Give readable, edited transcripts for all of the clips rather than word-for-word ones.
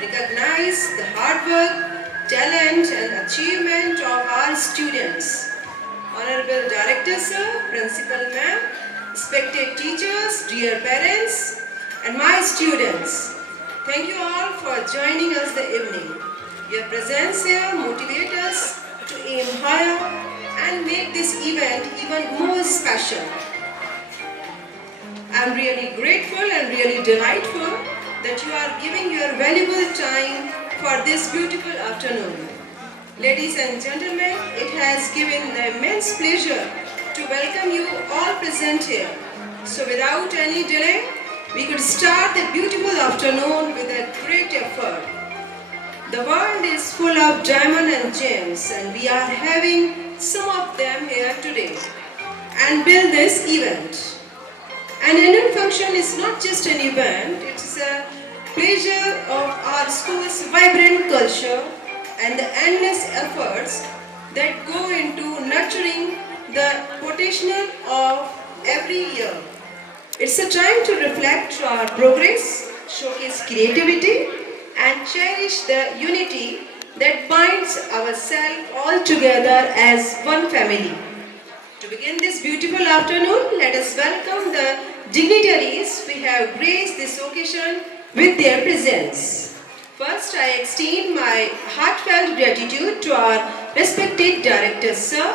recognize the hard work, talent and achievement of our students. Honorable Director Sir, Principal Ma'am, respected teachers, dear parents and my students. Thank you all for joining us the evening. Your presence here motivates us to aim higher and make this event even more special. I'm really grateful and really delightful that you are giving your valuable time for this beautiful afternoon. Ladies and gentlemen, it has given the immense pleasure to welcome you all present here. So without any delay, we could start the beautiful afternoon with a great effort. The world is full of diamonds and gems, and we are having some of them here today and build this event. An annual function is not just an event, it's a pleasure of our school's vibrant culture and the endless efforts that go into nurturing the potential of every year. It's a time to reflect our progress, showcase creativity, and cherish the unity that binds ourselves all together as one family. To begin this beautiful afternoon, let us welcome the dignitaries we have graced this occasion with their presence. First, I extend my heartfelt gratitude to our respected Director Sir,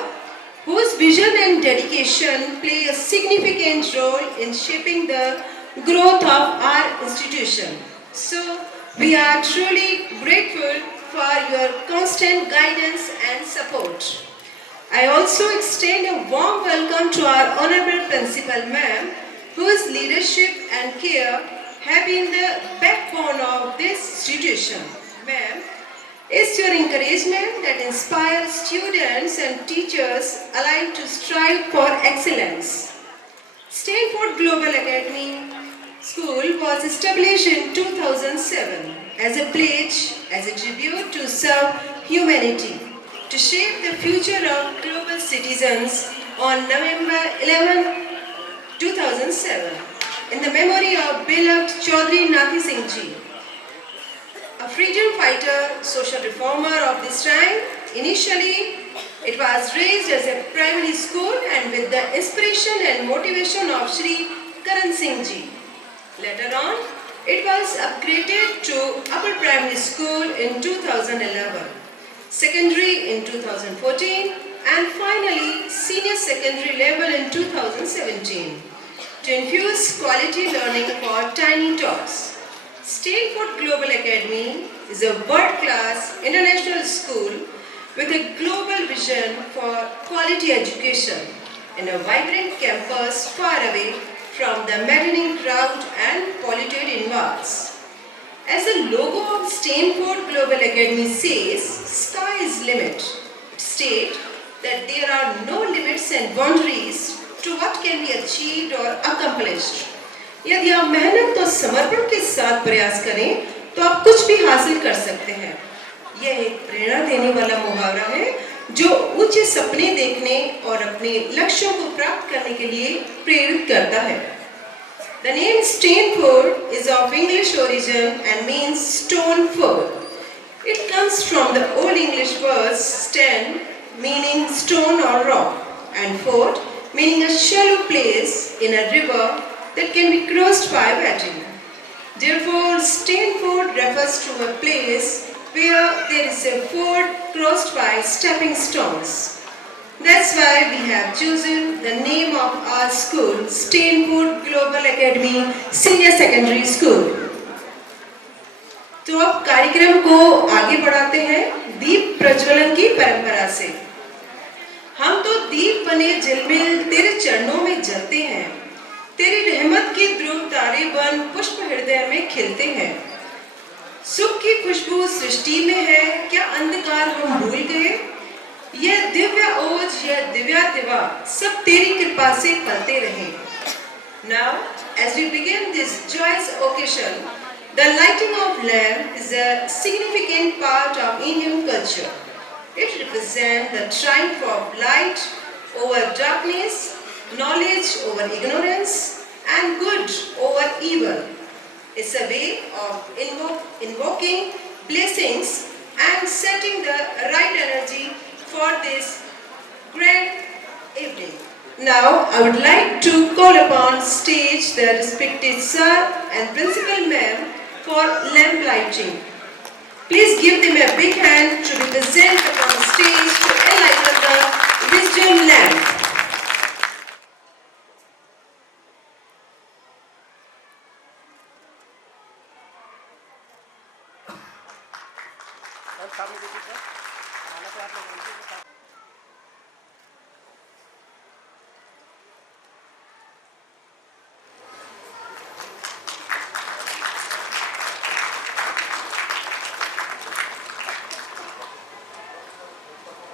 whose vision and dedication play a significant role in shaping the growth of our institution. So, we are truly grateful for your constant guidance and support. I also extend a warm welcome to our Honorable Principal Ma'am, whose leadership and care have been the backbone of this institution. Ma'am, it's your encouragement that inspires students and teachers alike to strive for excellence. Stanford Global Academy School was established in 2007 as a pledge, as a tribute to serve humanity, to shape the future of global citizens on November 11, 2007, in the memory of beloved Chaudhry Nathi Singh Ji, a freedom fighter, social reformer of this time. Initially, it was raised as a primary school and with the inspiration and motivation of Shri Karan Singh Ji. Later on, it was upgraded to upper primary school in 2011, secondary in 2014, and finally senior secondary level in 2017 to infuse quality learning for tiny tots. Stanford Global Academy is a world-class international school with a global vision for quality education in a vibrant campus far away from the maddening crowd and polluted environs. As the logo of Stanford Global Academy says, sky is limit. It states that there are no limits and boundaries to what can be achieved or accomplished. यदि आप मेहनत और समर्पण के साथ प्रयास करें तो आप कुछ भी हासिल कर सकते हैं। यह एक प्रेरणा देने वाला मुहावरा है जो ऊंचे सपने देखने और अपने लक्ष्यों को प्राप्त करने के लिए प्रेरित करता है। The name Stanford is of English origin and means stone ford. It comes from the Old English words stan, meaning stone or rock, and ford, meaning a shallow place in a river that can be crossed by batting. Therefore, Stanford refers to a place where there is a ford crossed by stepping stones. That's why we have chosen the name of our school, Stanford Global Academy Senior Secondary School. तो अब कार्यक्रम को आगे बढ़ाते हैं दीप प्रज्वलन की परंपरा से। हम तो दीप बने झिलमिल तेरे चरणों में जलते हैं, तेरी रहमत के ध्रुव तारे बन पुष्प हृदय में खिलते हैं। सुख की खुशबू सृष्टि में है, क्या अंधकार हम भूल गए? यह दिव्य ओज, यह दिव्या दिवा सब तेरी कृपा से पलते रहे। Now, as we begin this joyous occasion, the lighting of lamp is a significant part of Indian culture. It represents the triumph of light over darkness, knowledge over ignorance, and good over evil. It's a way of invoking blessings and setting the right energy for this grand evening. Now, I would like to call upon stage the respected sir and principal ma'am for lamp lighting. Please give them a big hand to be present upon the stage to enlighten the wisdom lamp.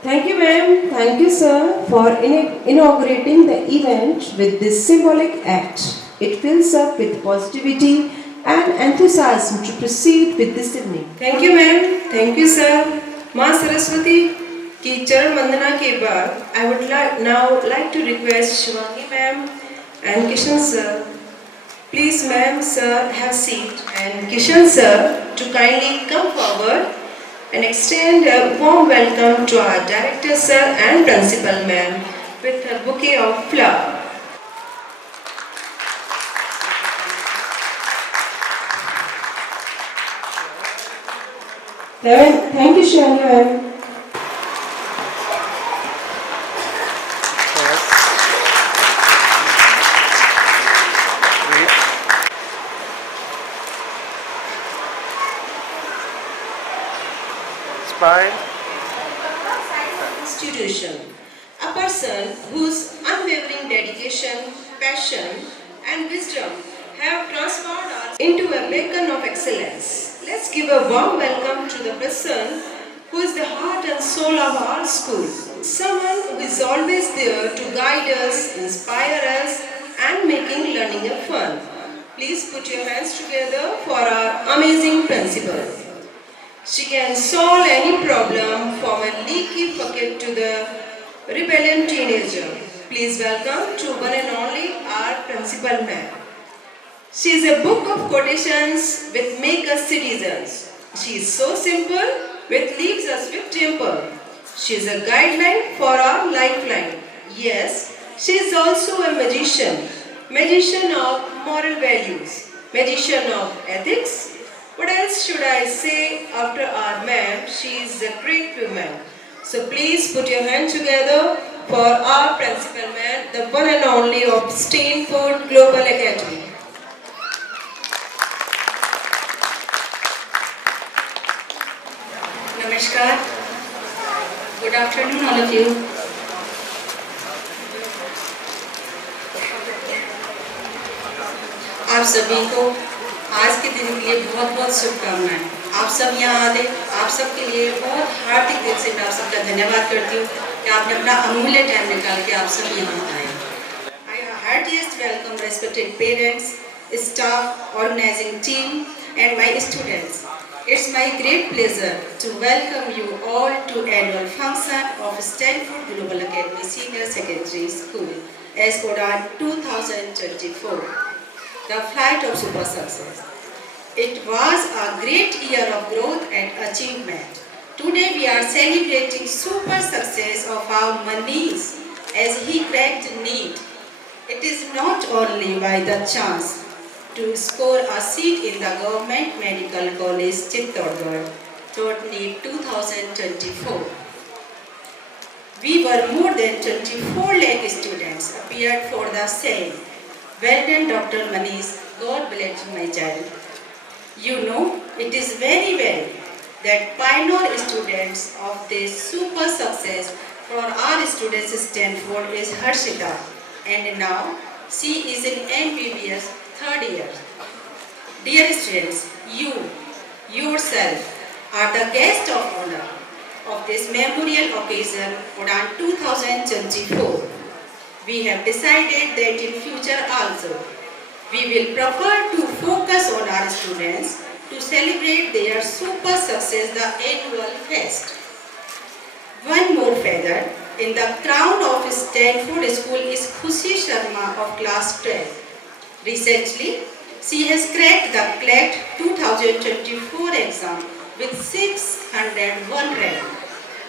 Thank you, ma'am. Thank you, sir, for inaugurating the event with this symbolic act. It fills up with positivity and enthusiasm to proceed with this evening. Thank you, ma'am. Thank you, sir. माँ सरस्वती की चरण वंदना के बाद I would now like to request Shivangi ma'am and Kishan sir. Please, ma'am, sir, have seat, and Kishan sir to kindly come forward and extend a warm welcome to our director sir and principal ma'am with a bouquet of flowers. Thank you, Shivangi ma'am. Institution. A person whose unwavering dedication, passion, and wisdom have transformed us into a beacon of excellence. Let's give a warm welcome to the person who is the heart and soul of our school. Someone who is always there to guide us, inspire us, and making learning a fun. Please put your hands together for our amazing principal. She can solve any problem from a leaky bucket to the rebellion teenager. Please welcome to one and only our principal ma'am. She is a book of quotations with make us citizens. She is so simple with leaves us with temper. She is a guideline for our lifeline. Yes, she is also a magician. Magician of moral values. Magician of ethics. What else should I say after our ma'am? She is a great woman. So please put your hands together for our principal ma'am, the one and only of Stanford Global Academy. Namaskar. Good afternoon, all of you. आप सभी को आज के दिन के लिए बहुत बहुत शुभकामनाएं। आप सब यहाँ आए, आप सबके लिए बहुत हार्दिक दिल से मैं आप सबका धन्यवाद करती हूँ कि आपने अपना अमूल्य टाइम निकाल के आप सब यहाँ आए। I heartiest welcome respected parents, staff, organizing team, and my students. It's my great pleasure to welcome you all to annual function of Stanford Global Academy Senior Secondary School as Odaan 2024. The flight of super success. It was a great year of growth and achievement. Today we are celebrating super success of our Manish as he cracked NEET. It is not only by the chance to score a seat in the Government Medical College Chittorgarh, NEET 2024. We were more than 24 lakh students appeared for the same. Well done, Dr. Manish. God bless you, my child. You know, it is very well that pioneer students of this super success for our students Stanford is Harshita, and now she is in MBBS third year. Dear students, you yourself are the guest of honor of this memorial occasion Odaan 2024. We have decided that in future also, we will prefer to focus on our students to celebrate their super success, the annual fest. One more feather in the crown of Stanford School is Khushi Sharma of class 12. Recently, She has cracked the CLET 2024 exam with 601 rank.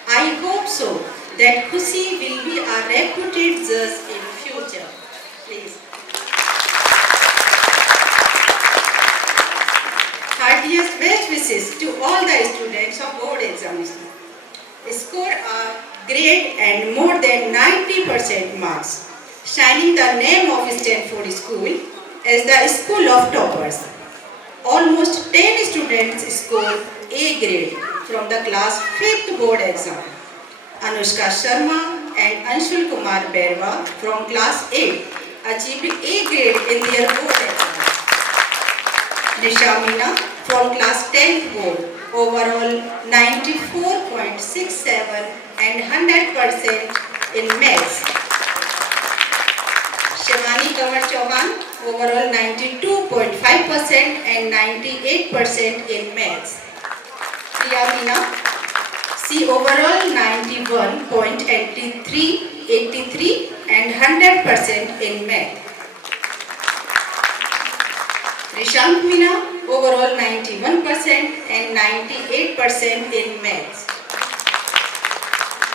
I hope so that Khushi will be a reputed judge in future. Please. Heartiest best wishes to all the students of board examination. Score a grade and more than 90% marks, shining the name of Stanford School as the school of toppers. Almost 10 students scored A grade from the class 5th board exam. Anushka Sharma and Anshul Kumar Berwa from class 8 achieved A grade in their board exams. Nisha Meena from class 10th board, overall 94.67 and 100% in maths. Shivani Kanwar Chauhan, overall 92.5% and 98% in maths. Priya Meena, she overall 91.83 and 100% in math. Rishank Meena, overall 91% and 98% in maths.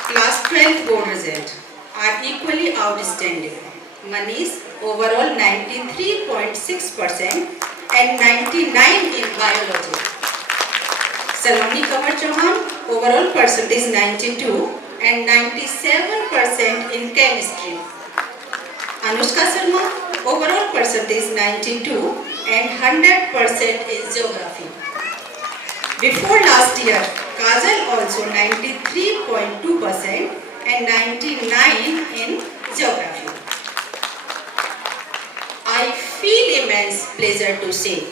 Class 12 board result are equally outstanding. Manish, overall 93.6% and 99 in biology. Saloni Kanwar Chauhan, overall percentage 92 and 97% in chemistry. Anushka Sharma, overall percentage 92 and 100% in geography. Before last year, Kajal also 93.2% and 99 in geography. I feel immense pleasure to say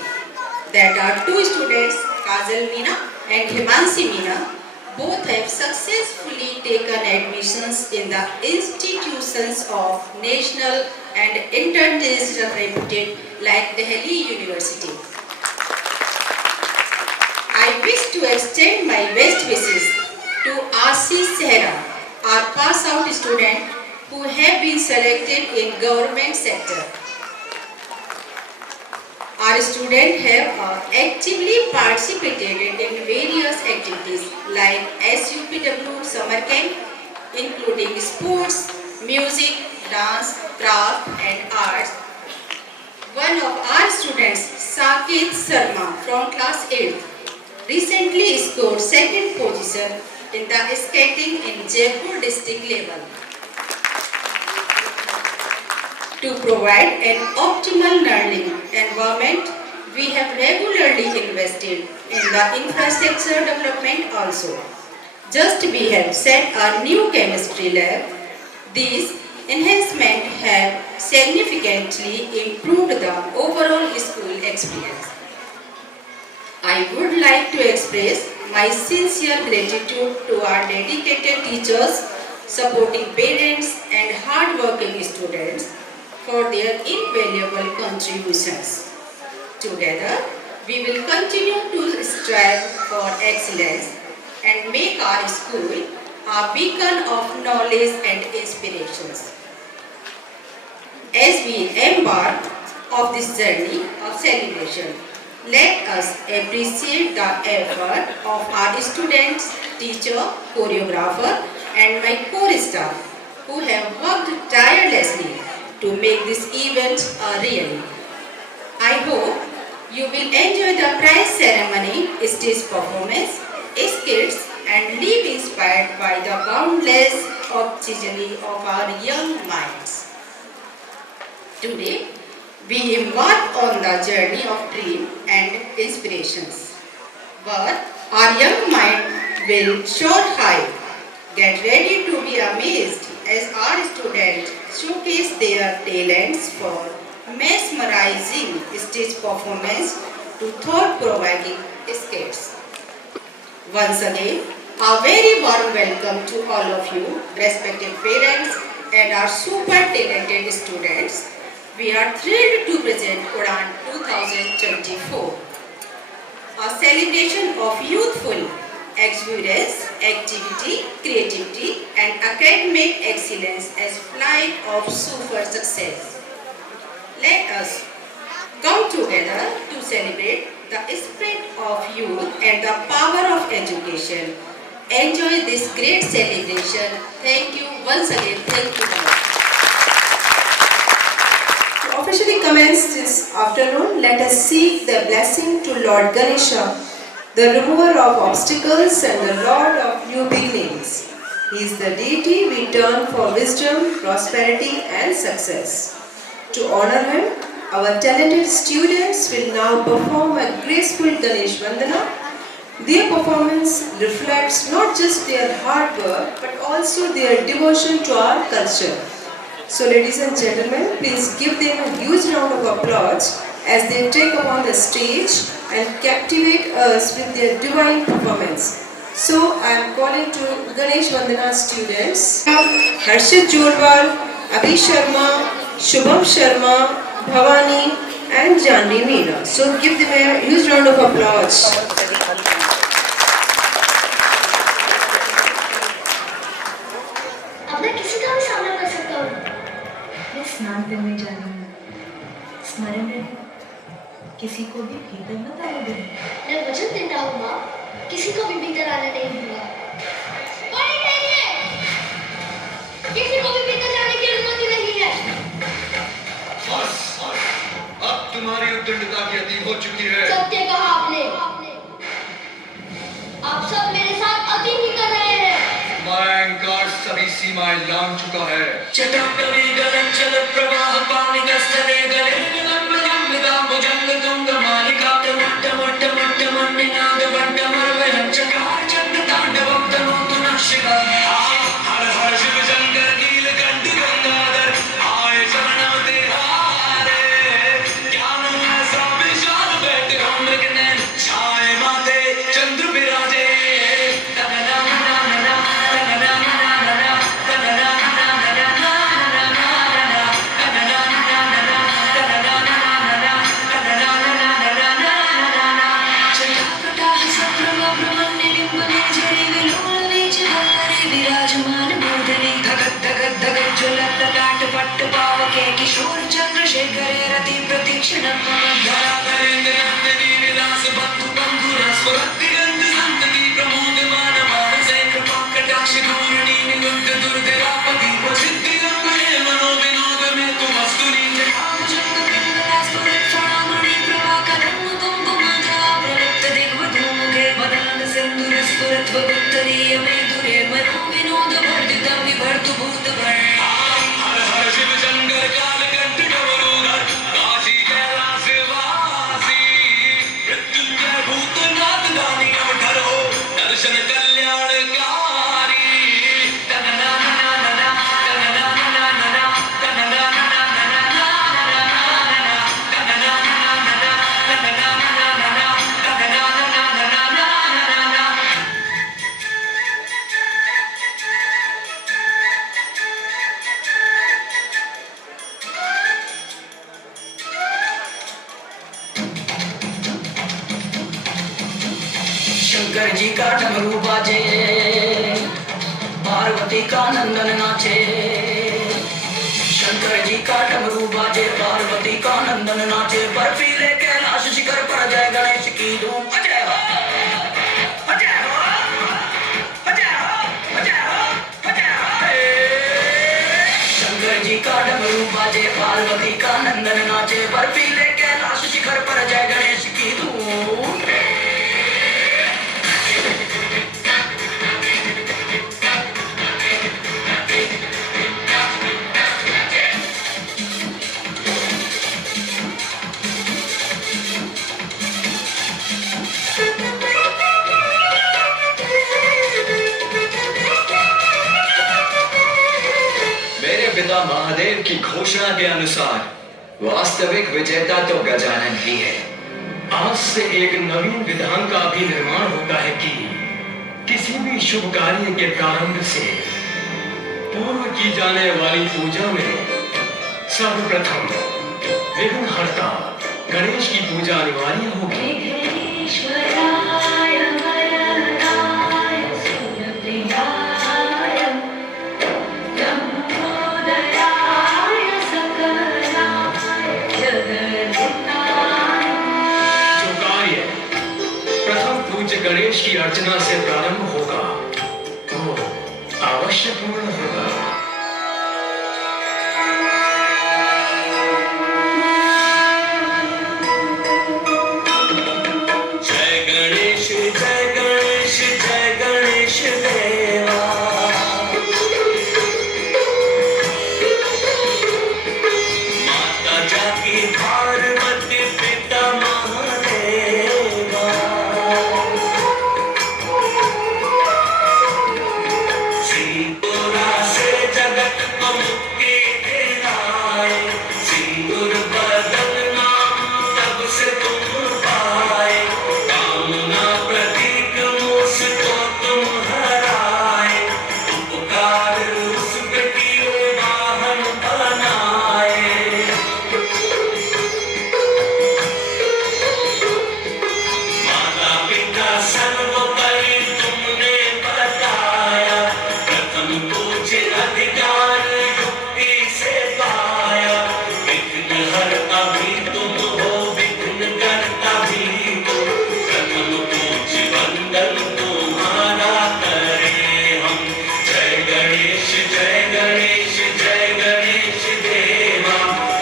that our two students, Kajal Meena and Himanshi Meena, both have successfully taken admissions in the institutions of national and international reputed like Delhi University. I wish to extend my best wishes to Ashish Sehra, our pass-out student who have been selected in government sector. Our students have actively participated in various activities like SUPW summer camp, including sports, music, dance, craft and arts. One of our students, Saket Sharma from class 8, recently scored second position in the skating in Jaipur district level. To provide an optimal learning environment, we have regularly invested in the infrastructure development also. Just we have set a new chemistry lab. These enhancements have significantly improved the overall school experience. I would like to express my sincere gratitude to our dedicated teachers, supporting parents and hard-working students for their invaluable contributions. Together, we will continue to strive for excellence and make our school a beacon of knowledge and inspirations. As we embark on this journey of celebration, let us appreciate the effort of our students, teacher, choreographer, and my core staff who have worked tirelessly to make this event a reality. I hope you will enjoy the prize ceremony, stage performance, skits, and leave inspired by the boundless opportunity of our young minds. Today, we embark on the journey of dream and inspirations. But our young mind will soar high. Get ready to be amazed as our students showcase their talents for mesmerizing stage performance to thought-provoking skits. Once again, a very warm welcome to all of you, respected parents and our super talented students. We are thrilled to present Udan 2024, a celebration of youthful exuberance, activity, creativity, and academic excellence as flight of super success. Let us come together to celebrate the spirit of youth and the power of education. Enjoy this great celebration. Thank you once again. Thank you. To officially commence this afternoon, let us seek the blessing to Lord Ganesha, the remover of obstacles and the Lord of new beginnings. He is the deity we turn for wisdom, prosperity and success. To honor him, our talented students will now perform a graceful Ganesh Vandana. Their performance reflects not just their hard work but also their devotion to our culture. So ladies and gentlemen, please give them a huge round of applause as they take upon the stage and captivate us with their divine performance. So I am calling to Ganesh Vandana students, Harshit Jorwal, Abhi Sharma, Shubham Sharma, Bhavani and Janvi Meena. So give them a huge round of applause. अब मैं किसी का भी सामना कर सकता हूँ। मैं स्नान करने जा रही हूँ। स्मरण रहे, किसी को भी भीतर मत आने देना। मैं वचन देता हूँ माँ, किसी को भी भीतर आने नहीं दूंगा। पानी चाहिए। किसी को भी भीतर जाने की अनुमति नहीं है। बस, अब तुम्हारी उद्दंडता की अति हो चुकी है। सत्य कहा आपने। आप सब मेरे साथ अति ही कर रहे हैं। भयंकर सभी सीमाएं लांघ चुका है। चटपटी गगनचल प्रवाह पानी दस्तरे गले निलंबिता भुजंग तुंग मालिका मुट्ट मुट्ट मुट्ट मुन्निनाद वड्ड मरवयं चकार चंड तांडवं तनोतु नः शिवा हर हर शिव शंकर नीलकंठ गंगाधर आए शरणम तेहारे ज्ञान ऐसा विशाल बैठे हो मृगनयन छाए माथे चंद्र विराजे किशोर चंद्रशेखरे रति प्रतीक्षणं धरा करेंद्र नंदिनी विलास बंधु बंधु रसवती गंध संतति प्रमोद मान मानसे कृपा कटाक्ष धूर्णी निकुंज दुर्धरापति सिद्धि गंगे मनो विनोद में तु वस्तुनि जटाम चंद पिंगलास फणामणि प्रभाकरं कुंकुमाद्रा प्रलिप्त दिग्वधूमुखे मदान सिंधुर स्फुरत् वदुत्तरीय मे दुरे मनो विनोद वर्धित विभर्तु भूत भय हर हर शिव शंकर कालकंठ गौरवधर काशी कैलाश वासी मृत्युंजय भूतनाथ दानी अवतारो दर्शन कल्याणकारी तनना नना नना तनना नना नना तनना नना नना तनना नना नना तनना नना नना तनना नना नना शंकर जी का डमरू बाजे पार्वती का नंदन नाचे शंकर जी का डमरू बाजे पार्वती का नंदन नाचे बर्फीले कैलाश शिखर पर जय गणेश की धूम अजय हो अजय हो अजय हो अजय हो अजय हो शंकर जी का डमरू बाजे पार्वती का नंदन नाचे बर्फीले कैलाश शिखर पर जय गणेश की धूम पिता महादेव की घोषणा के अनुसार वास्तविक विजेता तो गजानन ही है। आज से एक नवीन विधान का भी निर्माण होता है कि किसी भी शुभ कार्य के प्रारंभ से पूर्व की जाने वाली पूजा में सर्वप्रथम विघ्नहर्ता गणेश की पूजा अनिवार्य होगी। जगन्नाथ गणेश की अर्चना से प्रारंभ होगा तो अवश्य पूर्ण होगा। जय गणेश जय गणेश जय गणेश देवा। माता जाकी पार्वती पिता महादेवा। सिंदूरा से जगत को मुक्ति दिलाए। सिंदूर बदन नाम तब से तुम पाए। कामना प्रतीक मूस को तुम हराए। उपकार उस पे किए वाहन बनाए। माता पिता सर्वोपरि तुमने बताया। प्रथम पूज्य अधिकार युक्ति से पाया। विघ्न हरता भी तुम हो विघ्न करता भी तुम। प्रथम पूज्य वंदन तुम्हारा करें हम। जय गणेश जय गणेश जय गणेश देवा।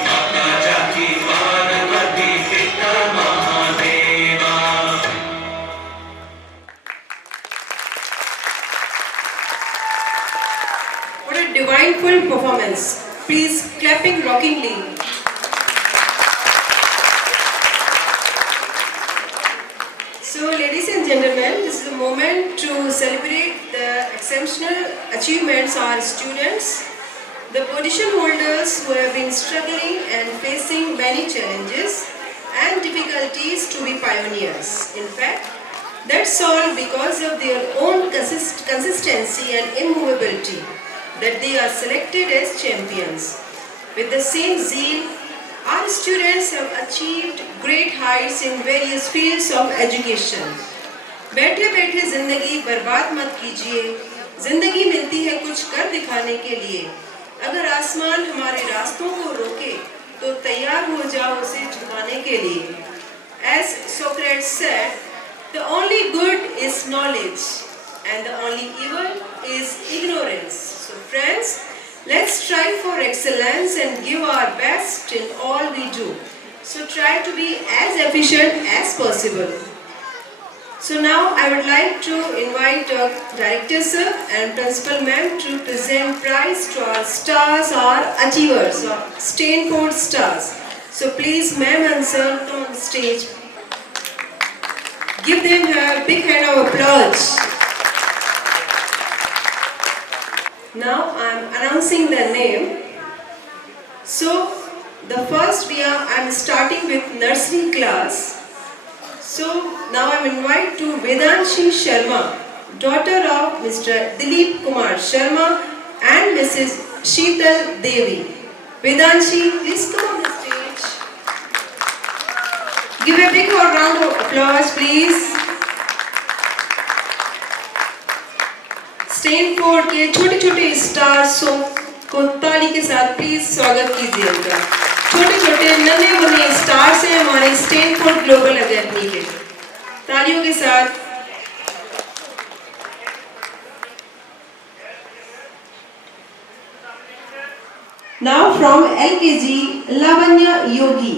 माता जाकी पार्वती पिता Mahadeva. What a divine full performance. Please clapping rockingly. So, ladies and gentlemen, this is a moment to celebrate the exceptional achievements of our students, the position holders who have been struggling and facing many challenges and difficulties to be pioneers. In fact, that's all because of their own consistency and immovability that they are selected as champions. With the same zeal, our students have achieved great heights in various fields of education. बैठे बैठे जिंदगी बर्बाद मत कीजिए, जिंदगी मिलती है कुछ कर दिखाने के लिए। अगर आसमान हमारे रास्तों को रोके तो तैयार हो जाओ उसे झुकाने के लिए। As Socrates said, the only good is knowledge and the only evil is ignorance. So friends, let's strive for excellence and give our best in all we do. So try to be as efficient as possible. So now I would like to invite Director Sir and Principal Ma'am to present prize to our stars or achievers or Stanford stars. So please Ma'am and Sir come on the stage. Give them a big hand of applause. Now I am announcing their name. So the first I am starting with nursery class. So now I am invited to Vedanshi Sharma, daughter of Mr. Dilip Kumar Sharma and Mrs. Sheetal Devi. Vedanshi, please come on the stage. Give a big round of applause, please. Stanford के छोटे छोटे स्टार्सों को ताली के साथ please स्वागत कीजिएगा। छोटे छोटे नन्हे मुन्ने स्टार्स हैं हमारे स्टैनफोर्ड ग्लोबल अकेडमी के। तालियों के साथ। Now from LKG, Lavanya Yogi,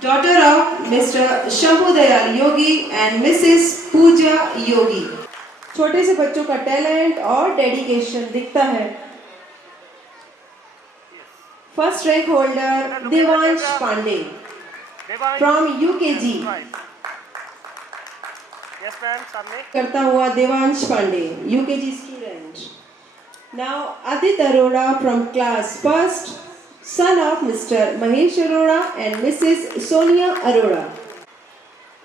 daughter of Mr. Shambhudayal Yogi and Mrs. Pooja Yogi. छोटे से बच्चों का टैलेंट और डेडिकेशन दिखता है। First rank holder Devansh Pandey from UKG करता हुआ Devansh Pandey UKG student. Now Aditya Arora from class first, son of Mr Mahesh Arora and Mrs Sonia Arora.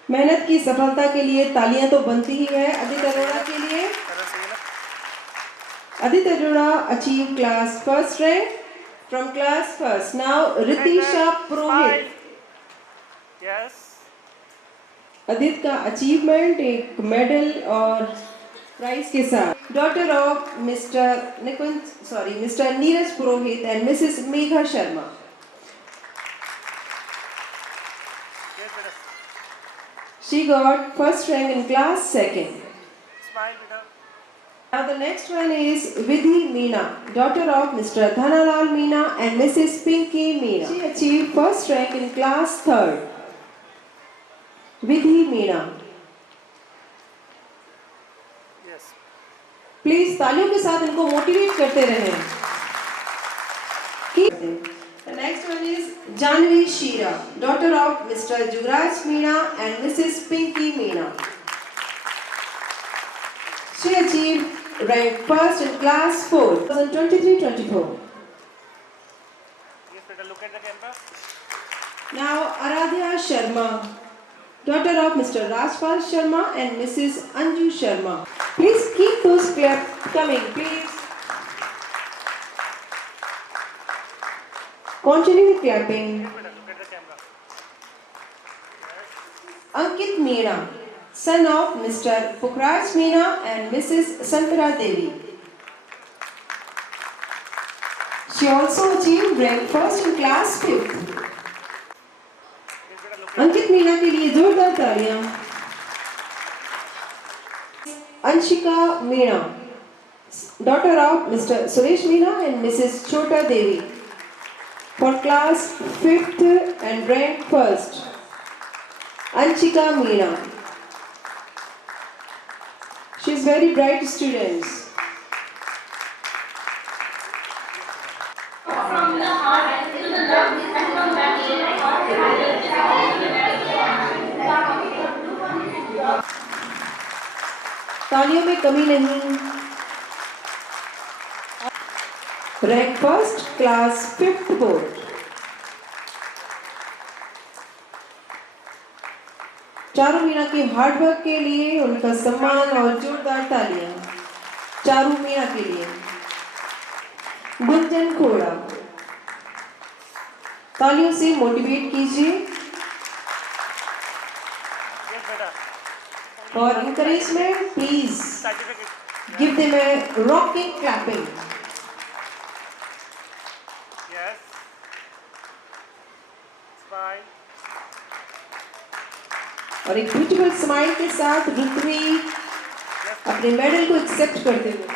मेहनत की सफलता के लिए तालियां तो बनती ही है आदित्य अरोड़ा के लिए। Aditya Arora achieve class first rank from class first. Now Ritisha Purohit. Aditya का अचीवमेंट एक मेडल और प्राइज के साथ। Daughter of Mr Neeraj Purohit and Mrs Megha Sharma. She got first rank in class 2nd. Smile, beta. Now the next one is Vidhi Meena, daughter of Mr. Dhanalal Meena and Mrs. Pinky Meena. She achieved first rank in class 3rd. Vidhi Meena. Yes. Please तालियों के साथ इनको motivate करते रहें. The next one is Janvi Sheera, daughter of Mr. Jugraj Meena and Mrs. Pinky Meena. She achieved rank first in class 4, 2023-24. Yes, beta. Look at the camera. Now Aradhya Sharma, daughter of Mr. Rajpal Sharma and Mrs. Anju Sharma. Please keep those claps coming, please. Continue clapping. Beta, look at the camera. Ankit Meena, son of Mr. Pukhraj Meena and Mrs. Santara Devi. She also achieved rank first in class 5th. Yes, beta. Look अंकित मीना के लिए जोरदार तालियां. Anshika Meena, daughter of Mr. Suresh Meena and Mrs. Chota Devi, for class 5th and ranked first. Anshika Meena. She is very bright student. From the heart to the love and from back to the तालियों में कमी नहीं. Rank first class 5th board. Charu Meena के hard work के लिए उनका सम्मान और जोरदार तालियां. चारू मीना के लिए. गुंजन खोड़ा, तालियों से मोटिवेट कीजिए. Yes, beta. For encouragement, please Certificate. give them a rocking clapping. Yes. Smile. और एक ब्यूटीफुल स्माइल के साथ रुद्री अपने मेडल को एक्सेप्ट करते हुए.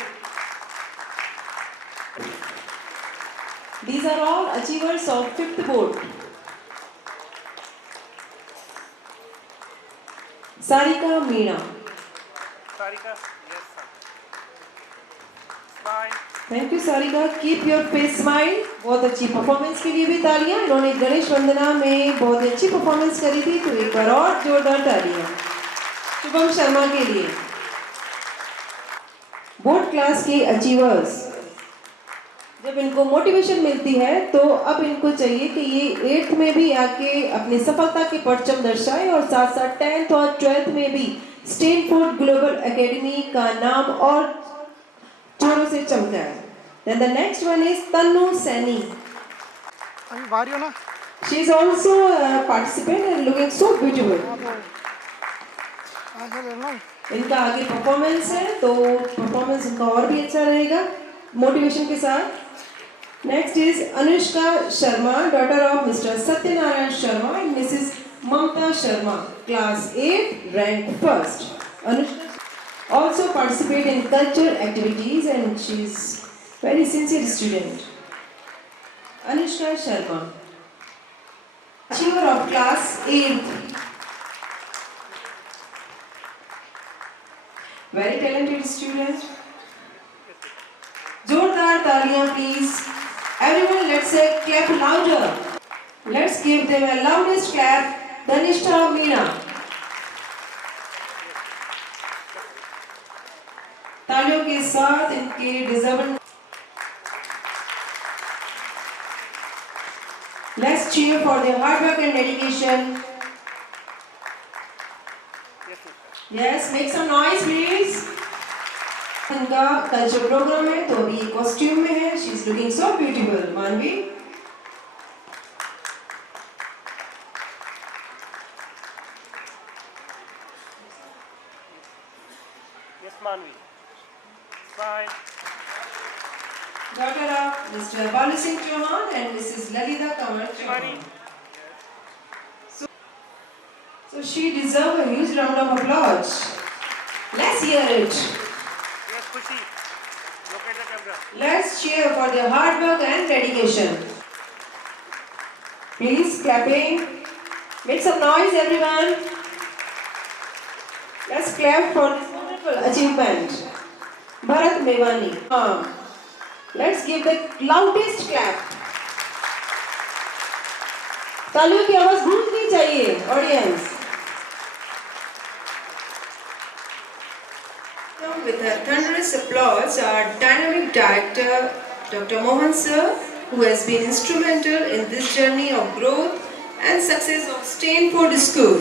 These are all achievers of 5th board. Sarika Meena. Sarika. Yes, sir. Smile. Thank you Sarika. Keep your face smile. बहुत अच्छी परफॉर्मेंस के लिए भी तालियां. इन्होंने गणेश वंदना में बहुत अच्छी परफॉर्मेंस करी थी, तो एक बार और जोरदार तालियां शुभम शर्मा के लिए. बोर्ड क्लास के अचीवर्स, जब इनको मोटिवेशन मिलती है तो अब इनको चाहिए कि ये 8th में भी आके अपनी सफलता के परचम दर्शाए और साथ साथ 10th और 12th में भी स्टैनफोर्ड ग्लोबल एकेडमी का नाम और जोरों से चमकाए. Then the next one is Tannu Saini. अभी बाहर ही हो ना? She is also a participant and looking so beautiful. इनका आगे परफॉर्मेंस है, तो परफॉर्मेंस इनका और भी अच्छा रहेगा मोटिवेशन के साथ. Next is Anushka Sharma, daughter of Mr Satyanarayan Sharma and Mrs Mamta Sharma, class 8, rank first. Anushka also participate in culture activities and she is very sincere student. Anushka Sharma, achiever of class 8th. Very talented student. जोरदार तालियां please. Everyone, let's say clap louder. Let's give them a loudest clap. Dhanishta Meena. तालियों के साथ इनके deserve. Let's cheer for their hard work and dedication. Yes, make some noise please. इनका culture programme है, तो अभी कॉस्ट्यूम में है. She is looking so beautiful. मानवी, Yes, Manvi. Smile. daughter of Mr. Balu Singh Chauhan and Mrs. Lalita Kamar Shivani. Chauhan. So she deserves a huge round of applause. Let's hear it. Yes, Khushi. Locate the camera. Let's cheer for their hard work and dedication. Please clapping. Make some noise, everyone. Let's clap for this wonderful achievement. Bharat Mevani. Let's give the loudest clap. तालियों की आवाज गूंजनी चाहिए, audience. With a thunderous applause, our dynamic director, Dr. Mohan Sir, who has been instrumental in this journey of growth and success of Stanford School.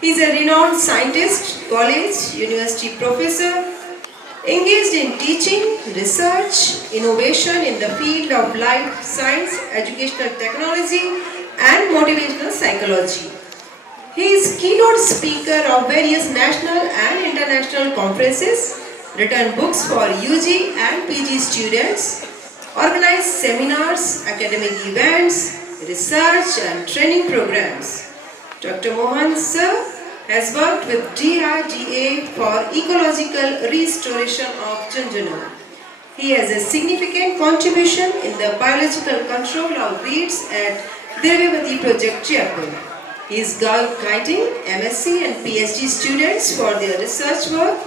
He is a renowned scientist, college, university professor, engaged in teaching, research, innovation in the field of life science, educational technology, and motivational psychology. He is keynote speaker of various national and international conferences, written books for UG and PG students, organized seminars, academic events, research and training programs. Dr. Mohan Sir has worked with DRDA for ecological restoration of Junjunur. He has a significant contribution in the biological control of weeds at Diryavati Project Jaipur. He is guiding MSc and PhD students for their research work.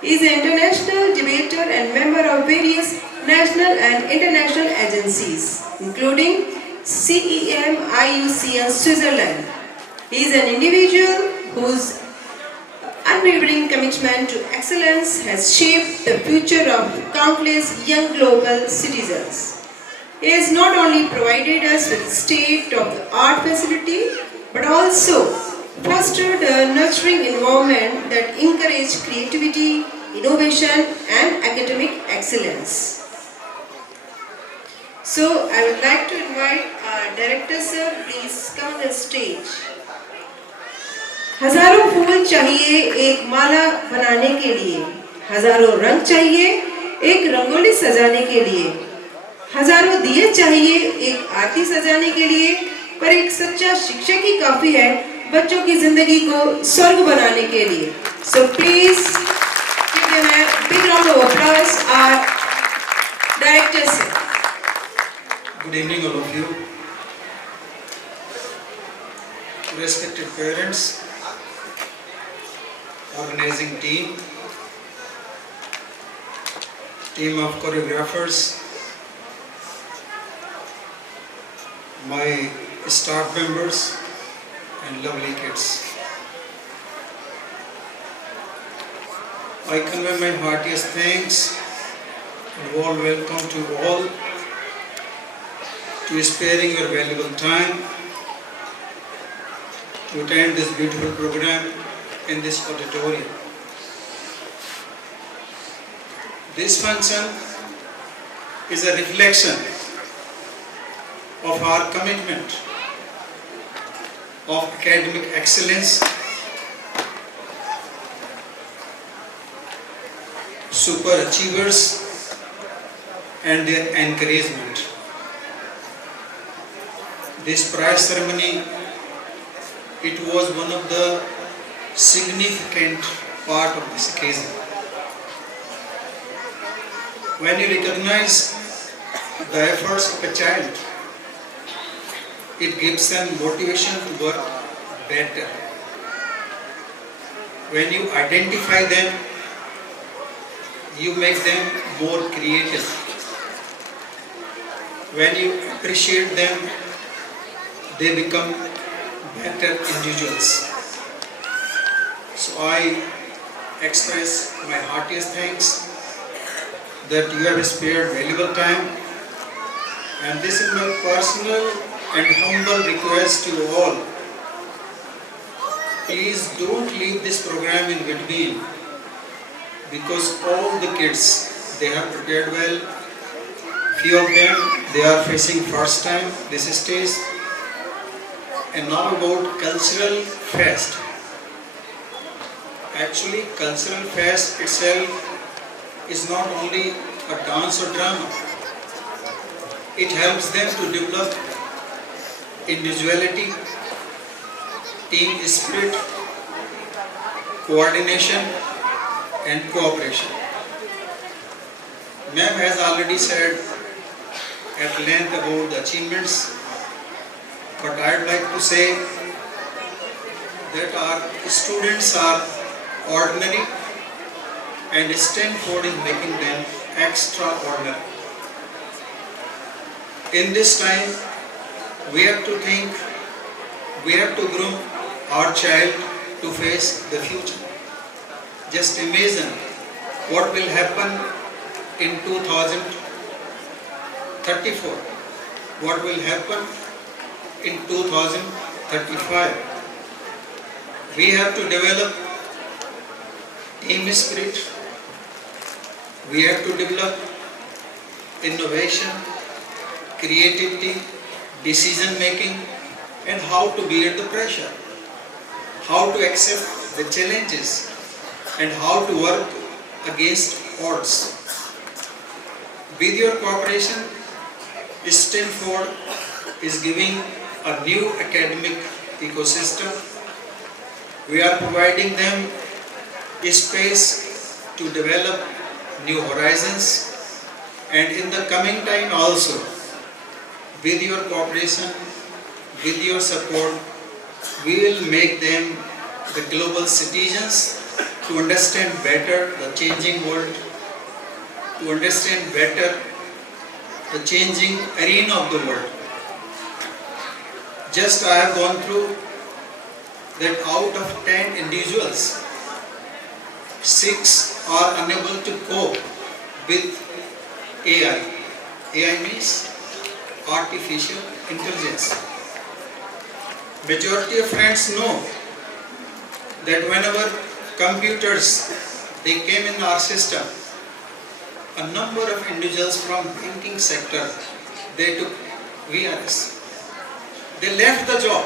He is an international debater and member of various national and international agencies, including CEM, IUCN, Switzerland. He is an individual whose unwavering commitment to excellence has shaped the future of countless young global citizens. He has not only provided us with state-of-the-art facility, but also fostered a nurturing environment that encouraged creativity, innovation, and academic excellence. So, I would like to invite our director sir, please come on the stage. हजारों फूल चाहिए एक माला बनाने के लिए, हजारों रंग चाहिए एक रंगोली सजाने के लिए, हजारों दिए चाहिए एक आरती सजाने के लिए, पर एक सच्चा शिक्षक ही काफी है बच्चों की जिंदगी को स्वर्ग बनाने के लिए. So please give them a big round of applause, our director sir. Good evening all of you. Respected parents, organizing team of choreographers, my staff members and lovely kids. I convey my heartiest thanks and warm welcome to all to sparing your valuable time to attend this beautiful program in this auditorium. This function is a reflection of our commitment of academic excellence, super achievers and their encouragement. This prize ceremony, it was one of the significant part of this occasion. When you recognize the efforts of a child, it gives them motivation to work better. When you identify them, you make them more creative. When you appreciate them, they become better individuals. So I express my heartiest thanks that you have spared valuable time, and this is my personal and humble request to all. Please don't leave this program in between, because all the kids, they have prepared well. Few of them, they are facing first time this stage. And now about cultural fest. Actually, cultural fest itself is not only a dance or drama. It helps them to develop individuality, team spirit, coordination and cooperation. Ma'am has already said at length about the achievements, but I'd like to say that our students are ordinary and Stanford is making them extraordinary. In this time, we have to think, we have to groom our child to face the future. Just imagine what will happen in 2034, what will happen in 2035. We have to develop team spirit, we have to develop innovation, creativity, decision making, and how to bear the pressure, how to accept the challenges, and how to work against odds. With your cooperation, Stanford is giving a new academic ecosystem. We are providing them space to develop new horizons, and in the coming time also, with your cooperation, with your support, we will make them the global citizens to understand better the changing world, to understand better the changing arena of the world. Just I have gone through that out of 10 individuals, 6 are unable to cope with AI. AI means artificial intelligence. Majority of friends know that whenever computers they came in our system, a number of individuals from banking sector they took VRS. They left the job.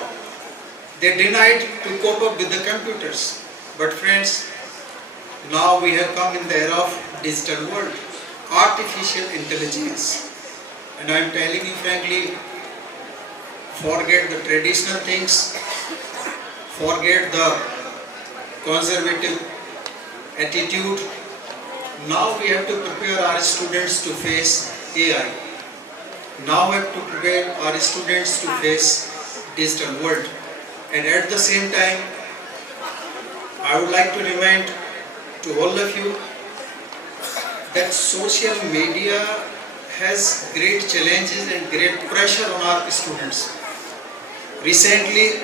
They denied to cope up with the computers. But friends, now we have come in the era of digital world, artificial intelligence. And I am telling you frankly, forget the traditional things, forget the conservative attitude. Now we have to prepare our students to face AI. Now we have to prepare our students to face digital world. And at the same time, I would like to remind to all of you that social media has great challenges and great pressure on our students. Recently,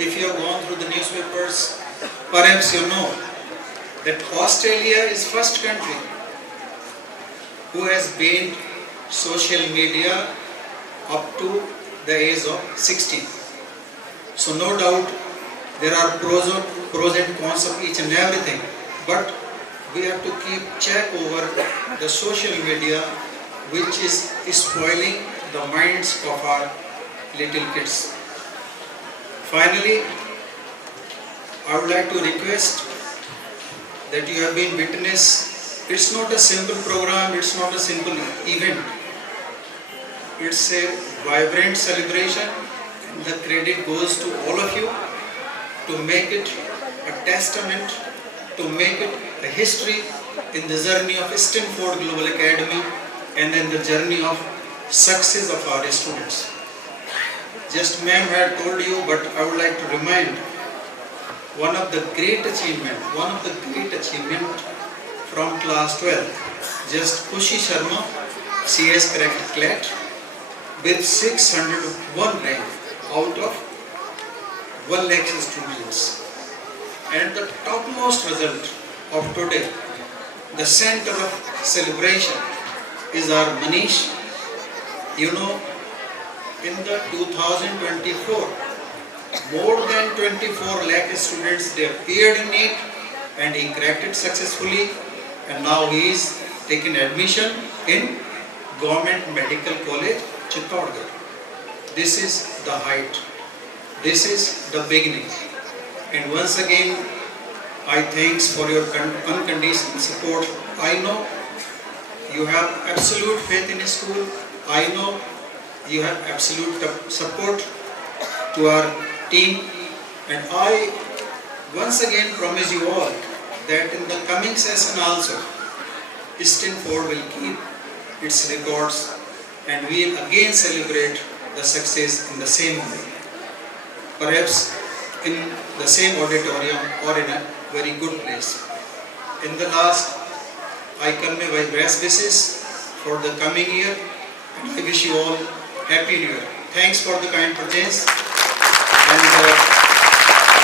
if you have gone through the newspapers, perhaps you know that Australia is first country who has banned social media up to the age of 16. So no doubt there are pros and cons of each and everything, but we have to keep check over the social media which is spoiling the minds of our little kids. Finally, I would like to request that you have been witness. It's not a simple program, it's not a simple event. It's a vibrant celebration, and the credit goes to all of you to make it a testament, to make it a history in the journey of Stanford Global Academy and in the journey of success of our students. Just ma'am had told you, but I would like to remind one of the great achievement from class 12, just Kushi Sharma, she has cracked CLAT with 601 rank out of 1 lakh students. And the topmost result of today, the center of celebration, is our Manish. You know, in the 2024, more than 24 lakh students they appeared in NEET and he cracked it successfully, and now he is taking admission in Government Medical College, Chittorgarh. This is the height. This is the beginning. And once again, I thanks for your unconditional support. I know you have absolute faith in school. I know you have absolute support to our team. And I once again promise you all that in the coming session also, Stanford will keep its records and we will again celebrate the success in the same way. Perhaps in the same auditorium or in a very good place. In the last, I convey my best wishes for the coming year and I wish you all Happy New Year. Thanks for the kind presence. And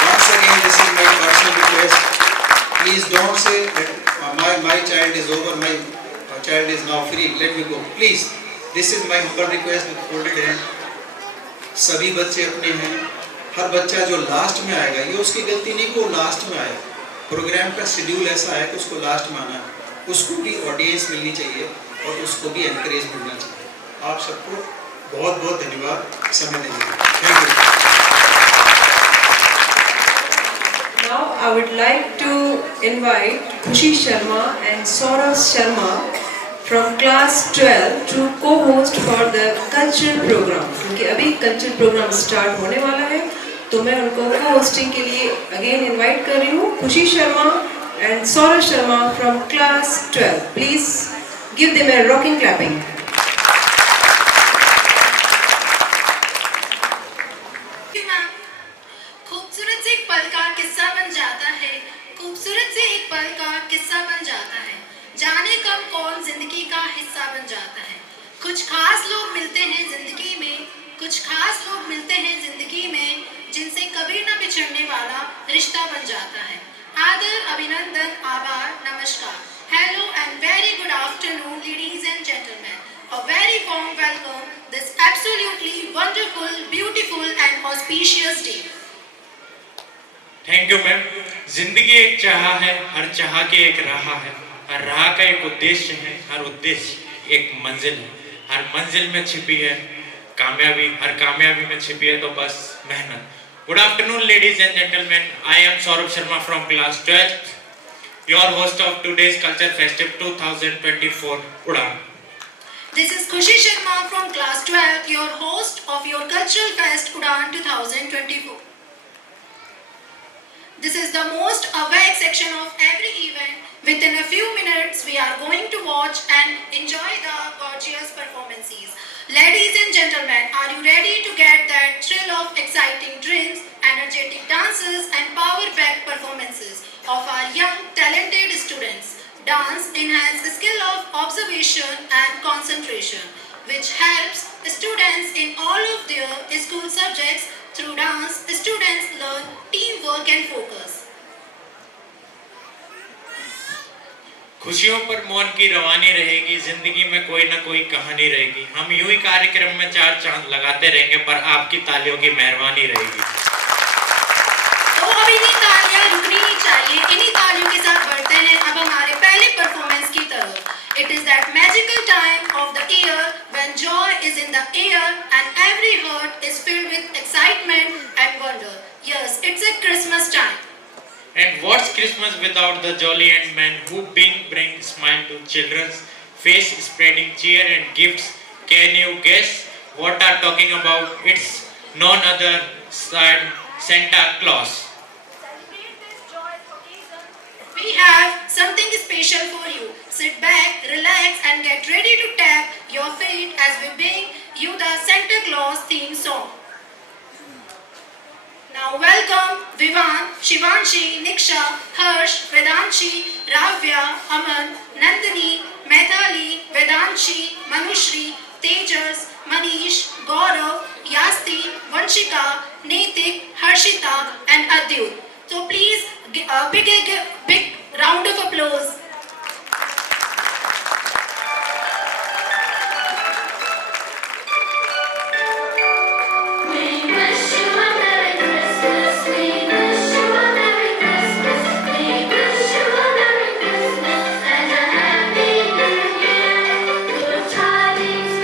once again, this is my personal request. Please don't say that my child is over, my child is now free, let me go. Please, this is my humble request with folded hand. सभी बच्चे अपने हैं, हर बच्चा जो last में आएगा, ये उसकी गलती नहीं कि वो लास्ट में आए. प्रोग्राम का शेड्यूल ऐसा है कि उसको लास्ट में आना है, उसको भी ऑडियंस मिलनी चाहिए और उसको भी एनकरेज मिलना चाहिए. आप सबको बहुत बहुत धन्यवाद समय देने के लिए. Thank you. Now I would like to invite Khushi Sharma and Saurav Sharma from class 12 to co-host for the cultural program. क्योंकि अभी cultural program start होने वाला है, तो मैं उनको co-hosting के लिए again invite कर रही हूँ. Khushi Sharma and Saurav Sharma from class 12. Please give them a rocking clapping. खूबसूरत से एक पल का किस्सा बन जाता है, खूबसूरत से एक पल का किस्सा बन जाता है, जाने कब कौन जिंदगी का हिस्सा बन जाता है. कुछ खास लोग मिलते हैं जिंदगी में, कुछ खास लोग मिलते हैं जिंदगी में, जिनसे कभी न बिछड़ने वाला रिश्ता बन जाता है. आदर, अभिनंदन, आभार, नमस्कार. Hello and very good afternoon, ladies and gentlemen. A very warm welcome this absolutely wonderful, beautiful and auspicious day. Thank you ma'am. जिंदगी एक चाह है, हर चाह की एक राह है, हर राह का एक उद्देश्य है, हर उद्देश्य एक मंजिल है, हर मंजिल में छिपी है कामयाबी, हर कामयाबी में छिपी है तो बस मेहनत. Good afternoon ladies and gentleman. I am Saurabh Sharma from class 12th, your host of today's culture festive 2024 उड़ान. This is Khushi Sharma from class 12, your host of your cultural fest Udan 2024. This is the most awake section of every event. Within a few minutes, we are going to watch and enjoy the gorgeous performances. Ladies and gentlemen, are you ready to get that thrill of exciting dreams, energetic dances and power-packed performances of our young, talented students? Dance enhances the skill of observation and concentration, which helps students in all of their school subjects. Through dance, students learn teamwork and focus. खुशियों पर मौन की रवानी रहेगी, जिंदगी में कोई ना कोई कहानी रहेगी. हम यूं ही कार्यक्रम में चार चांद लगाते रहेंगे, पर आपकी तालियों की मेहरबानी रहेगी. तो अब इन्हीं तालियां रुकनी नहीं चाहिए. इन्हीं तालियों के साथ बढ़ते हैं अब हमारे पहले परफॉर्मेंस की तरफ. It is that magical time of the year when joy is in the air and every heart is filled with excitement and wonder. Yes, it's a Christmas time. And what's Christmas without the jolly end men who bring smile to children's face, spreading cheer and gifts? Can you guess what I'm talking about? It's none other than Santa Claus. We have something special for you. Sit back, relax and get ready to tap your feet as we bring you the Santa Claus theme song. Now welcome Vivan, Shivanshi, Niksha, Harsh, Vedanshi, Ravya, Aman, Nandini, Methali, Vedanshi, Manushri, Tejas, Manish, Gaurav, Yasti, Vanshika, Netik, Harshita and Adyut. So please big round of applause. Tidings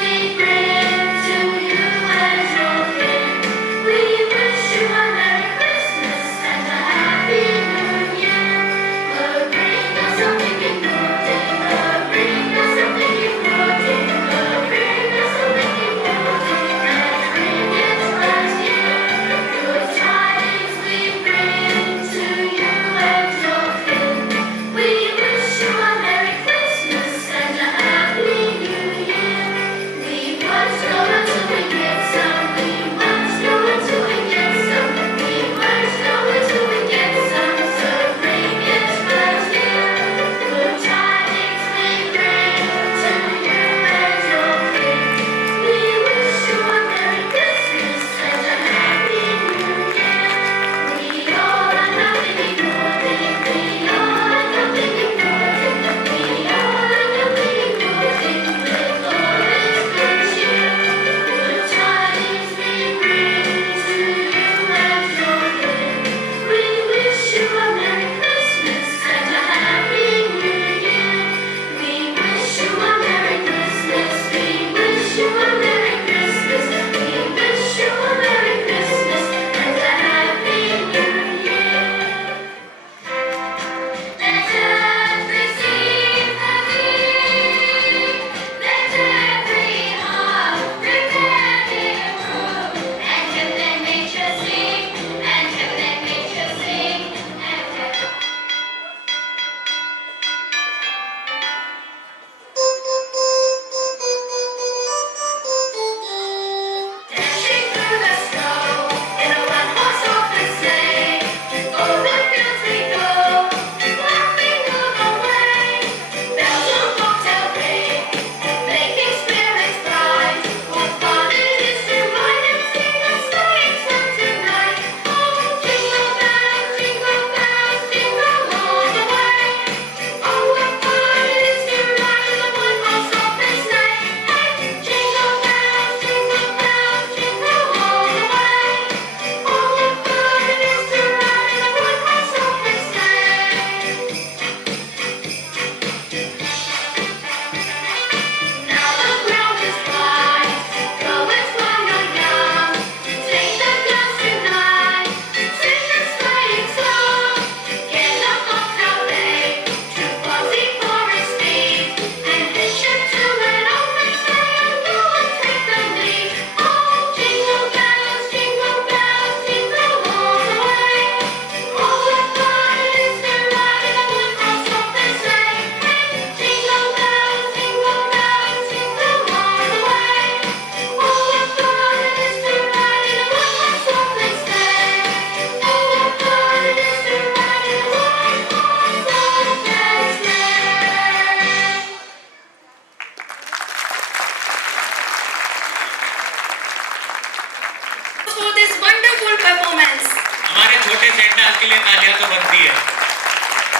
wonderful performance. हमारे छोटे सेंटास के लिए तालियां तो बनती है।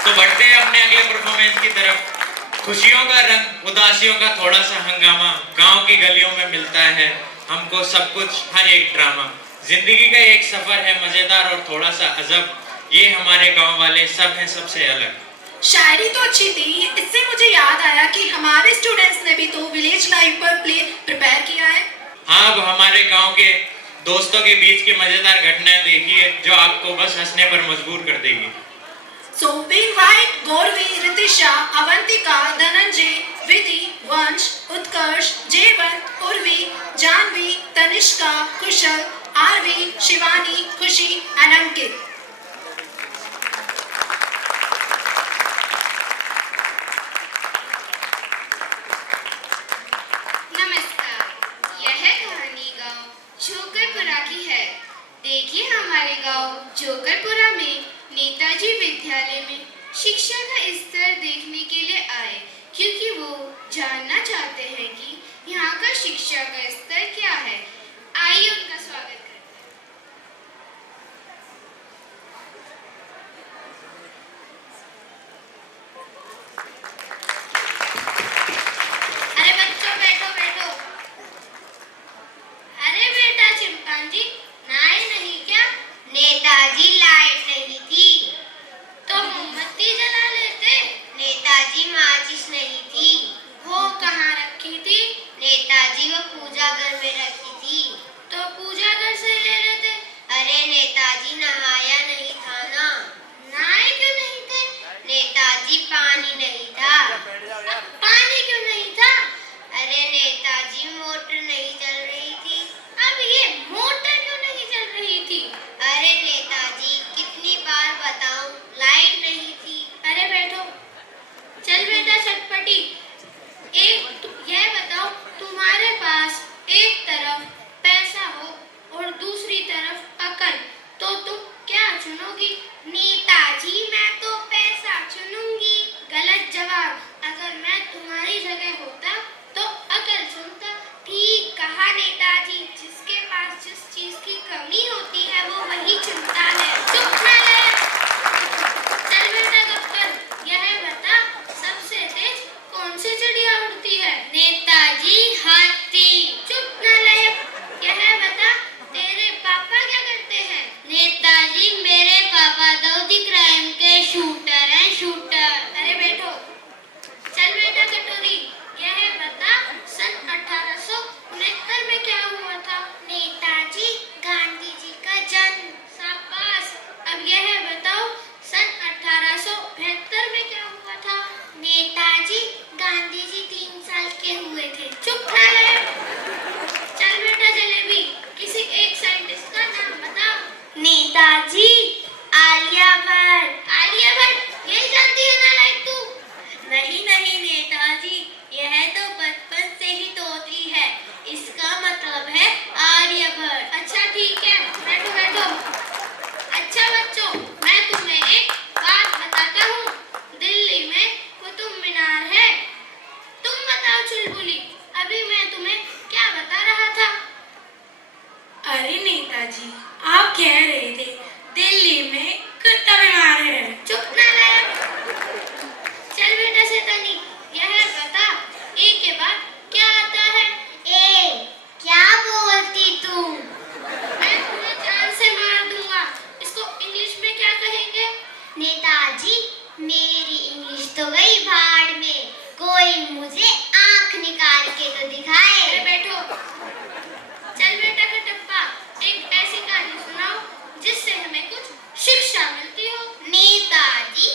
तो बढ़ते हैं अपने अगले परफॉर्मेंस की तरफ। खुशियों का रंग, उदासियों का थोड़ा सा हंगामा, गांव की गलियों में मिलता है हमको सब कुछ, हर एक ड्रामा। जिंदगी का एक सफर है मजेदार और थोड़ा सा अजब, ये हमारे गांव वाले सब हैं सबसे अलग। शायरी तो अच्छी थी, इससे मुझे याद आया कि हमारे स्टूडेंट्स ने भी तो विलेज लाइफ पर प्ले प्रिपेयर किया है। हाँ, अब हमारे गांव के दोस्तों के बीच की मजेदार घटनाएं देखिए जो आपको बस हंसने पर मजबूर कर देगी। So we invite Gauravi, Ritisha, Avantika, Dhananjay, Vidhi, Vansh, Utkarsh, Jeevan, Urvi, Janvi, Tanishka, Kushal, Arvi, Shivani, Khushi and Ankit. नमस्कार, यह कहानी गांव जोकरपुरा की है। देखिए हमारे गांव जोकरपुरा में नेताजी विद्यालय में शिक्षा का स्तर देखने के लिए आए, क्योंकि वो जानना चाहते हैं कि यहाँ का शिक्षा का स्तर क्या है। आइए उनका स्वागत करते हैं। अरे बच्चों बैठो बैठो। अरे बेटा चिंपांजी, नाए नहीं क्या? नेताजी लाइट नहीं थी तो मोमबत्ती जला लेते। नेताजी माचिस नहीं थी, वो कहाँ रखी थी? नेताजी वो पूजा घर में रखी थी, तो पूजा घर से ले लेते। अरे नेताजी नहाया नहीं था ना। नहाए क्यों नहीं थे? नेताजी पानी नहीं था। पानी क्यों नहीं था? अरे नेताजी मोटर नहीं चल रही थी। अब ये मोटर क्यों नहीं चल रही थी? अरे नेताजी कितनी बार बताऊं, लाइट नहीं थी। अरे बैठो, चल बेटा चटपटी, यह बताओ, तुम्हारे पास एक तरफ पैसा हो और दूसरी तरफ अकल, तो तुम क्या चुनोगी? नेताजी मैं तो पैसा चुनूंगी। गलत जवाब। अगर मैं तुम्हारी जगह होता तो अकल चुनता। ठीक कहा नेताजी, जिसके पास जिस चीज की कमी होती है वो वही चुनता है। चुप ना ले। चल बेटा दफ्तर, यह बता, सबसे तेज कौन सी चिड़िया उड़ती है? नेताजी हाथी। चुप ना ले। यह बता, तेरे पापा क्या करते हैं? नेताजी मेरे पापा दाऊदी क्राइम के शूटर हैं, शूटर। अरे बैठो, चल बेटा कटोरी, यह बता, सन 1869 में क्या हुआ था? नेताजी गांधी जी का जन्म। शाबाश। अब यह बताओ, सन 1872 में क्या हुआ था? नेताजी गांधी जी 3 साल के हुए थे। चुप ना ले। चल बेटा जलेबी, किसी एक साइंटिस्ट का नाम बताओ। नेताजी आलिया भट्ट। आलिया भट्ट, यही जानती है ना लाइक तू? नहीं नहीं नेताजी, यह तो बचपन से ही तोती है, इसका मतलब है आर्यभट्ट। अच्छा ठीक है, बैठो बैठो। अच्छा बच्चों, मैं तुम्हें एक बात बताता हूँ। दिल्ली में कुतुब मीनार है। तुम बताओ चुलबुली, अभी मैं तुम्हें क्या बता रहा था? अरे नेताजी, आप कह रहे थे दिल्ली में कुतुब मीनार है। चुप ना ले। चल बेटा शैतानी, यह बता, ए के बाद क्या आता है? ए, क्या बोलती तू? मैं तुम्हें जान से मार दूंगा। इसको इंग्लिश में क्या कहेंगे? नेताजी मेरी इंग्लिश तो गई भाड़ में, कोई मुझे आंख निकाल के तो दिखाए। अरे बैठो। चल बेटा कटप्पा, एक ऐसी कहानी सुनाओ जिससे हमें कुछ शिक्षा मिलती हो। नेताजी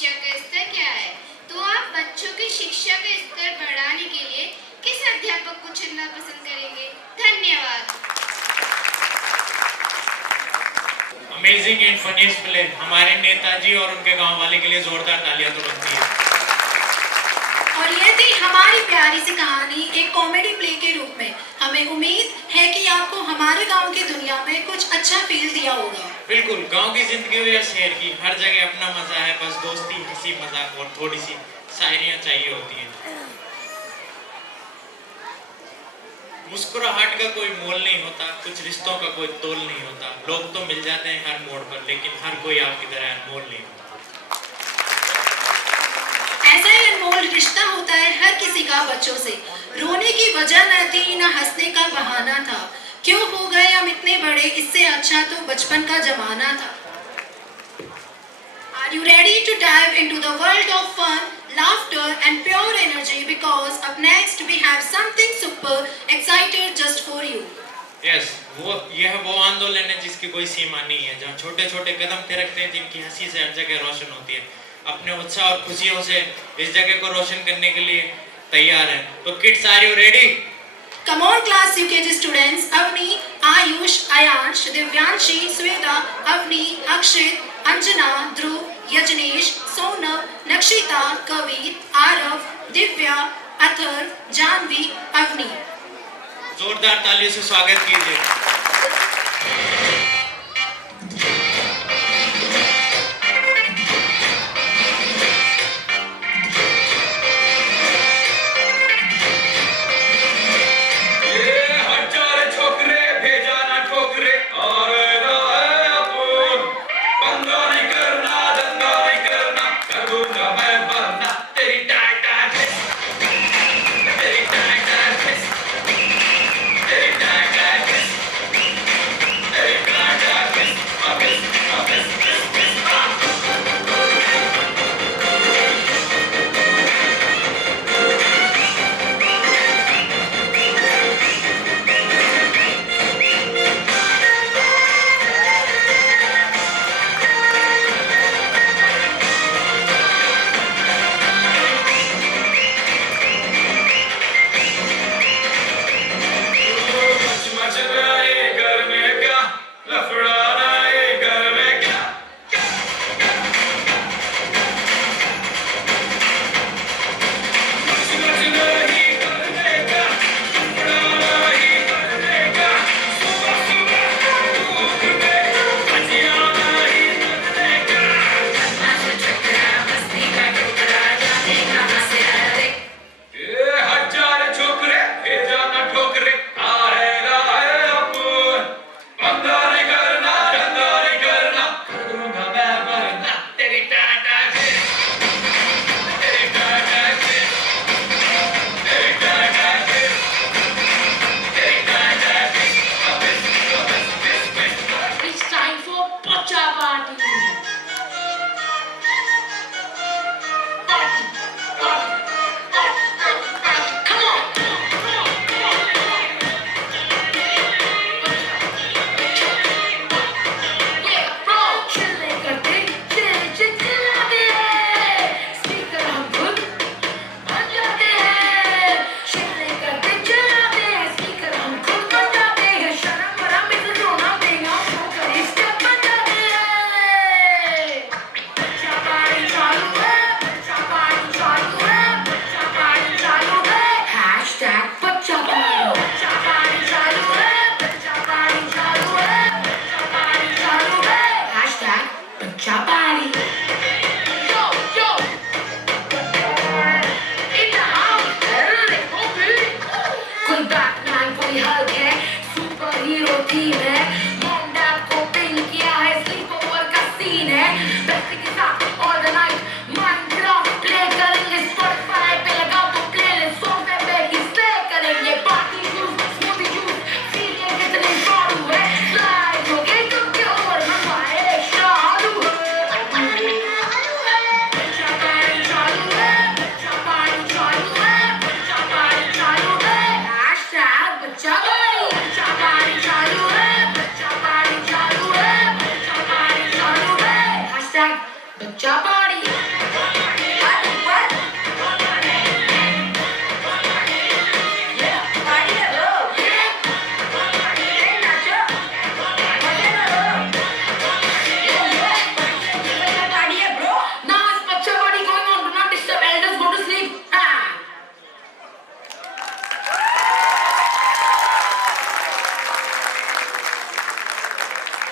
शिक्षा का स्तर क्या है, तो आप बच्चों की शिक्षा का स्तर बढ़ाने के लिए किस अध्यापक को चुनना पसंद करेंगे? धन्यवाद। Amazing and funniest play. हमारे नेताजी और उनके गांव वाले के लिए जोरदार तालियां तो बनती है। और ये थी हमारी प्यारी सी कहानी एक कॉमेडी प्ले के रूप में। हमें उम्मीद है कि आपको हमारे गांव की दुनिया में कुछ अच्छा फील दिया होगा। बिल्कुल, गांव की जिंदगी हो या शहर की, हर जगह अपना मजा है। बस दोस्ती, हंसी मजाक और थोड़ी सी शायरियां चाहिए होती हैं। मुस्कुराहट का कोई मोल नहीं होता, कुछ रिश्तों का कोई तोल नहीं होता। लोग तो मिल जाते हैं हर मोड़ पर, लेकिन हर कोई आपकी तरह अनमोल नहीं होता। ऐसा ही अनमोल रिश्ता होता है हर किसी का बच्चों से। रोने की वजह न थी, न हंसने का बहाना था। क्यों हो गए हम इतने बड़े, इससे अच्छा तो बचपन का जमाना था। Are you ready to dive into the world of fun, laughter and pure energy? Because up next we have something super excited just for you. Yes, यह वो आंदोलन है जिसकी कोई सीमा नहीं है, जहाँ छोटे छोटे कदम थिरकते हैं जिनकी हंसी से हर जगह रोशन होती है। अपने उत्साह और खुशियों से इस जगह को रोशन करने के लिए तैयार हैं। तो kids, are you ready? Come on class UKG students, Avni, Ayush, Ayansh, Divyanshi, Sweta, Avni, Akshit, Anjana, Dhruv, Yajnesh, Sonam, Nakshita, Kavir, Arav, Divya, Athar, Janvi, Avni. जोरदार तालियों से स्वागत कीजिए।